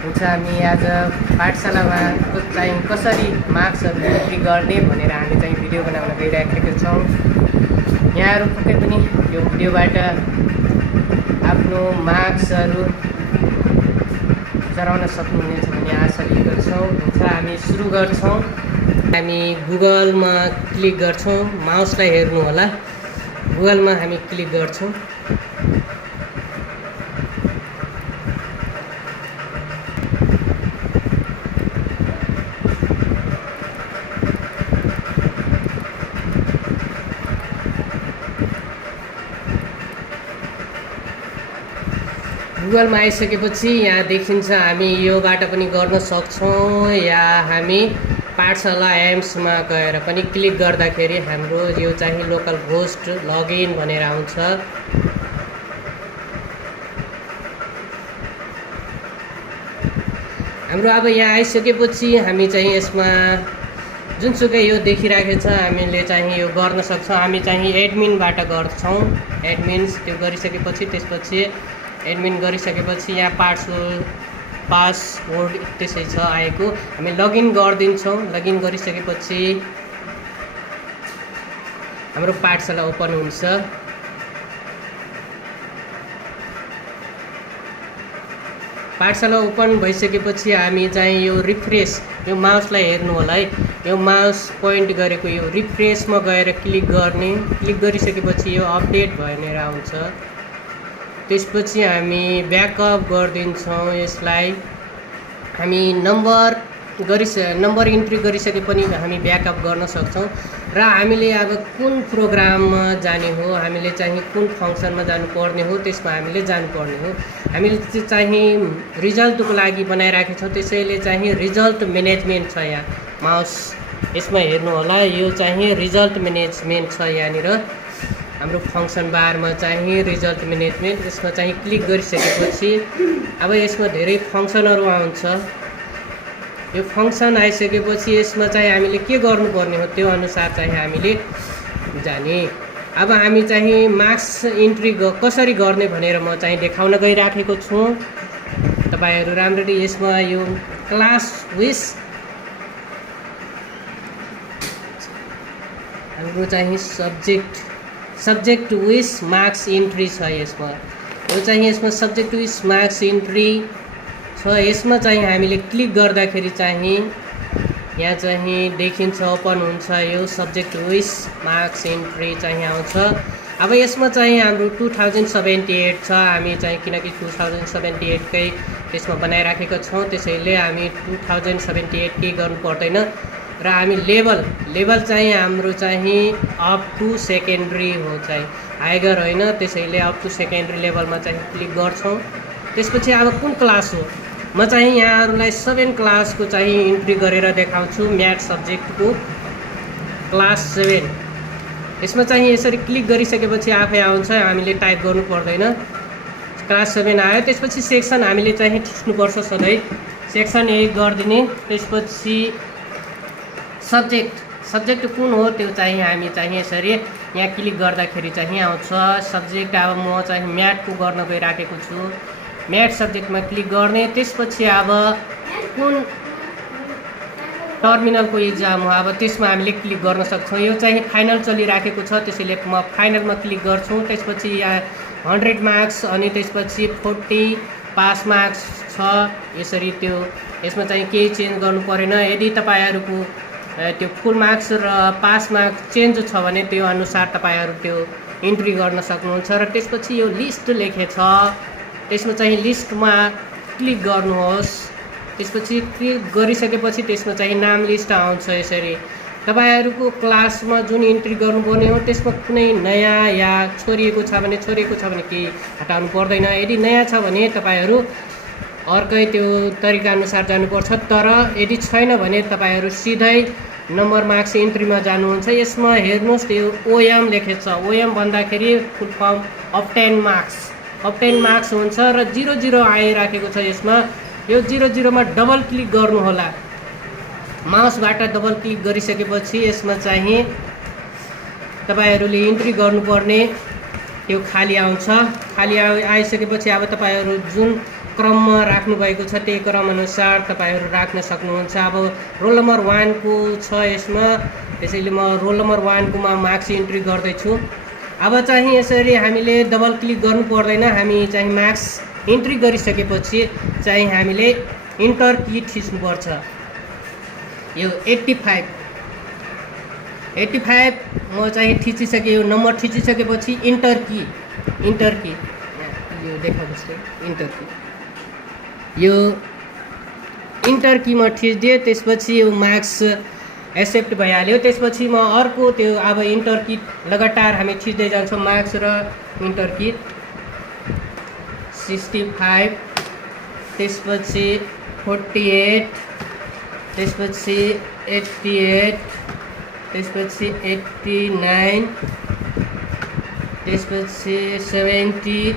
हुन्छ। हामी आज पाठशालामा चाहिँ कसरी मार्क्सहरू एन्ट्री गर्ने भनेर हामी चाहिँ भिडियो बनाउन गइराखेका छौँ। यहाँहरू पक्कै पनि यो भिडियोबाट आफ्नो मार्क्सहरू चढाउन सक्नुहुनेछ भन्ने आशा गर्छौँ। हुन्छ, हामी सुरु गर्छौँ। हामी गुगलमा क्लिक गर्छौँ। माउसलाई हेर्नु होला। गुगलमा हामी क्लिक गर्छौँ। गुगलमा आइसकेपछि यहाँ देखिन्छ हामी योबाट पनि गर्न सक्छौँ या हामी पाठशाला एम्समा गएर पनि क्लिक गर्दाखेरि हाम्रो यो चाहिँ लोकल होस्ट लगइन भनेर आउँछ। हाम्रो अब यहाँ आइसकेपछि हामी चाहिँ यसमा जुनसुकै यो देखिरहेको छ हामीले चाहिँ यो गर्न सक्छौँ। हामी चाहिँ एडमिनबाट गर्छौँ। एडमिन्स त्यो गरिसकेपछि त्यसपछि एडमिन गरिसकेपछि यहाँ पासवर्ड त्यसै छ आएको। हामी लगइन गरिदिन्छौँ। लगइन गरिसकेपछि हाम्रो पाठशाला ओपन हुन्छ। पाठशाला ओपन भइसकेपछि हामी चाहिँ यो रिफ्रेस, यो माउसलाई हेर्नु होला है। यो माउस पोइन्ट गरेको यो रिफ्रेसमा गएर क्लिक गर्ने। क्लिक गरिसकेपछि यो अपडेट भनेर आउँछ। त्यसपछि हामी ब्याकअप गरिदिन्छौँ यसलाई। हामी नम्बर इन्ट्री गरिसके पनि हामी ब्याकअप गर्न सक्छौँ। र हामीले अब कुन प्रोग्राममा जाने हो, हामीले चाहिँ कुन फङ्सनमा जानुपर्ने हो त्यसमा हामीले जानुपर्ने हो। हामीले चाहिँ रिजल्टको लागि बनाइराखेको छौँ। त्यसैले चाहिँ रिजल्ट म्यानेजमेन्ट छ यहाँ माउस यसमा हेर्नु होला। यो चाहिँ रिजल्ट म्यानेजमेन्ट छ यहाँनिर हाम्रो फङ्सन बारमा चाहिँ रिजल्ट म्यानेजमेन्ट। यसमा चाहिँ क्लिक गरिसकेपछि अब यसमा धेरै फङ्सनहरू आउँछ। यो फङ्सन आइसकेपछि यसमा चाहिँ हामीले के गर्नुपर्ने हो त्यो अनुसार चाहिँ हामीले जाने। अब हामी चाहिँ मार्क्स इन्ट्री कसरी गर्ने भनेर म चाहिँ देखाउन गइराखेको छु। तपाईँहरू राम्ररी यसमा यो क्लास विस हाम्रो चाहिँ सब्जेक्ट विस मार्क्स इन्ट्री छ यसमा। यो चाहिँ यसमा सब्जेक्ट विस मार्क्स इन्ट्री छ। यसमा चाहिँ हामीले क्लिक गर्दाखेरि चाहिँ यहाँ चाहिँ देखिन्छ, ओपन हुन्छ। यो सब्जेक्ट विस मार्क्स इन्ट्री चाहिँ आउँछ। अब यसमा चाहिँ हाम्रो 2078 छ। हामी चाहिँ किनकि 2078कै त्यसमा बनाइराखेका छौँ त्यसैले हामी 2078 के गर्नु पर्दैन। र हामी लेभल चाहिँ हाम्रो चाहिँ अप टु सेकेन्ड्री हो, चाहिँ हाइगर होइन। त्यसैले अप टु सेकेन्ड्री लेभलमा चाहिँ क्लिक गर्छौँ। त्यसपछि अब कुन क्लास हो, म चाहिँ यहाँहरूलाई 7 क्लासको चाहिँ इन्ट्री गरेर देखाउँछु। म्याथ सब्जेक्टको क्लास 7। यसमा चाहिँ यसरी क्लिक गरिसकेपछि आफै आउँछ, हामीले टाइप गर्नु पर्दैन। क्लास 7 आयो। त्यसपछि सेक्सन हामीले चाहिँ थिच्नुपर्छ सधैँ। सेक्सन 1 गरिदिने। त्यसपछि सब्जेक्ट कुन हो त्यो चाहिँ हामी चाहिँ यसरी यहाँ क्लिक गर्दाखेरि चाहिँ आउँछ सब्जेक्ट। अब म चाहिँ म्याथको गर्न गइराखेको छु। म्याथ सब्जेक्टमा क्लिक गर्ने। त्यसपछि अब कुन टर्मिनलको इक्जाम हो अब त्यसमा हामीले क्लिक गर्न सक्छौँ। यो चाहिँ फाइनल चलिराखेको छ त्यसैले म फाइनलमा क्लिक गर्छु। त्यसपछि यहाँ 100 मार्क्स अनि त्यसपछि 40 पास मार्क्स छ। यसरी त्यो यसमा चाहिँ केही चेन्ज गर्नु परेन। यदि तपाईँहरूको त्यो फुल मार्क्स र पास मार्क्स चेन्ज छ भने त्यो अनुसार तपाईँहरू त्यो इन्ट्री गर्न सक्नुहुन्छ। र त्यसपछि यो लिस्ट लेखेछ, त्यसमा चाहिँ लिस्टमा क्लिक गर्नुहोस्। त्यसपछि क्लिक गरिसकेपछि त्यसमा चाहिँ नाम लिस्ट आउँछ। यसरी तपाईँहरूको क्लासमा जुन इन्ट्री गर्नुपर्ने हो त्यसमा कुनै नयाँ या छोडिएको छ भने केही हटाउनु पर्दैन। यदि नयाँ छ भने तपाईँहरू अर्कै त्यो तरिका अनुसार जानुपर्छ। तर यदि छैन भने तपाईँहरू सिधै नम्बर मार्क्स इन्ट्रीमा जानुहुन्छ। यसमा हेर्नुहोस् त्यो ओएम लेखेछ। ओएम भन्दाखेरि फुल फर्म अब्टेन मार्क्स हुन्छ र 00 आइराखेको छ यसमा। यो 00 मा डबल क्लिक गर्नु होला। माउसबाट डबल क्लिक गरिसकेपछि यसमा चाहिँ तपाईहरुले इन्ट्री गर्नुपर्ने त्यो खाली आउँछ। खाली आइसकेपछि अब तपाईहरु जुन क्रममा राख्नुभएको छ त्यही क्रमअनुसार तपाईँहरू राख्न सक्नुहुन्छ। अब रोल नम्बर 1 को छ यसमा, त्यसैले म रोल नम्बर 1 कोमा मार्क्स इन्ट्री गर्दैछु। अब चाहिँ यसरी हामीले डबल क्लिक गर्नु पर्दैन, हामी चाहिँ मार्क्स इन्ट्री गरिसकेपछि चाहिँ हामीले इन्टर की थिच्नुपर्छ। यो 85 म चाहिँ थिचिसकेँ, यो नम्बर थिचिसकेपछि इन्टर की यो देखाउँछ इन्टर की, यो इन्टर कीमा थिचिदिएँ। त्यसपछि यो मार्क्स एक्सेप्ट भइहाल्यो। त्यसपछि म अर्को त्यो अब इन्टर की लगातार हामी थिच्दै जान्छौँ मार्क्स र इन्टर की। 65, त्यसपछि 48, त्यसपछि 88, त्यसपछि 89, त्यसपछि 70,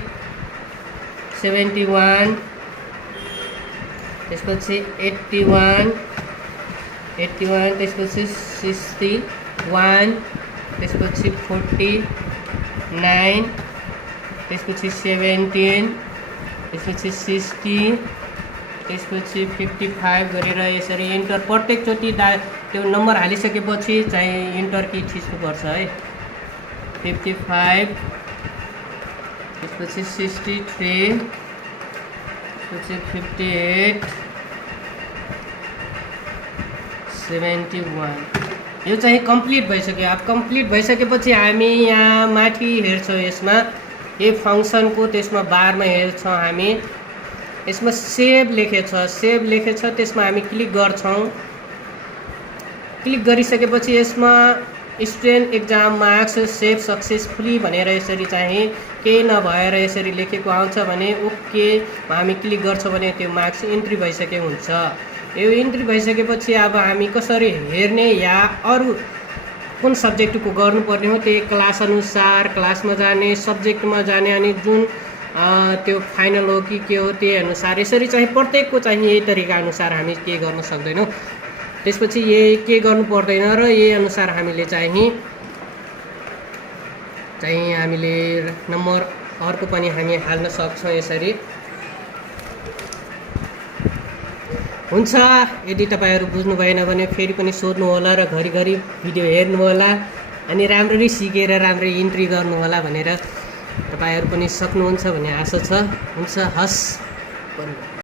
71, त्यसपछि 81, त्यसपछि 61, त्यसपछि 49, त्यसपछि 17, त्यसपछि 60, त्यसपछि 55 गरेर यसरी इन्टर प्रत्येकचोटि त्यो नम्बर हालिसकेपछि चाहिँ इन्टर की थिच्नुपर्छ है। 55, त्यसपछि 63, त्यसपछि 58, 71। यो चाहिँ कम्प्लिट भइसक्यो। अब कम्प्लिट भइसकेपछि हामी यहाँ माथि हेर्छौँ, यसमा यो फङ्सनको त्यसमा बारमा हेर्छौँ हामी, यसमा सेभ लेखेछ, त्यसमा हामी क्लिक गर्छौँ। क्लिक गरिसकेपछि यसमा student exam marks save successfully भनेर यसरी चाहिँ केही नभएर यसरी लेखेको आउँछ भने ओके हामी क्लिक गर्छौँ भने त्यो मार्क्स इन्ट्री भइसकेको हुन्छ। यो इन्ट्री भइसकेपछि अब हामी कसरी हेर्ने या अरू कुन सब्जेक्टको गर्नुपर्ने हो त्यही क्लास अनुसार क्लासमा जाने, सब्जेक्टमा जाने, अनि जुन त्यो फाइनल हो कि के हो त्यही अनुसार यसरी चाहिँ प्रत्येकको चाहिँ यही तरिका अनुसार हामी के गर्न सक्दैनौँ। त्यसपछि यही के गर्नु पर्दैन र यही अनुसार हामीले चाहिँ नम्बर अर्को पनि हामी हाल्न सक्छौँ यसरी। हुन्छ, यदि तपाईँहरू बुझ्नु भएन भने फेरि पनि सोध्नु होला र घरिघरि भिडियो हेर्नु होला अनि राम्ररी सिकेर राम्ररी इन्ट्री गर्नु होला भनेर तपाईँहरू पनि सक्नुहुन्छ भन्ने आशा छ। हुन्छ, हस्।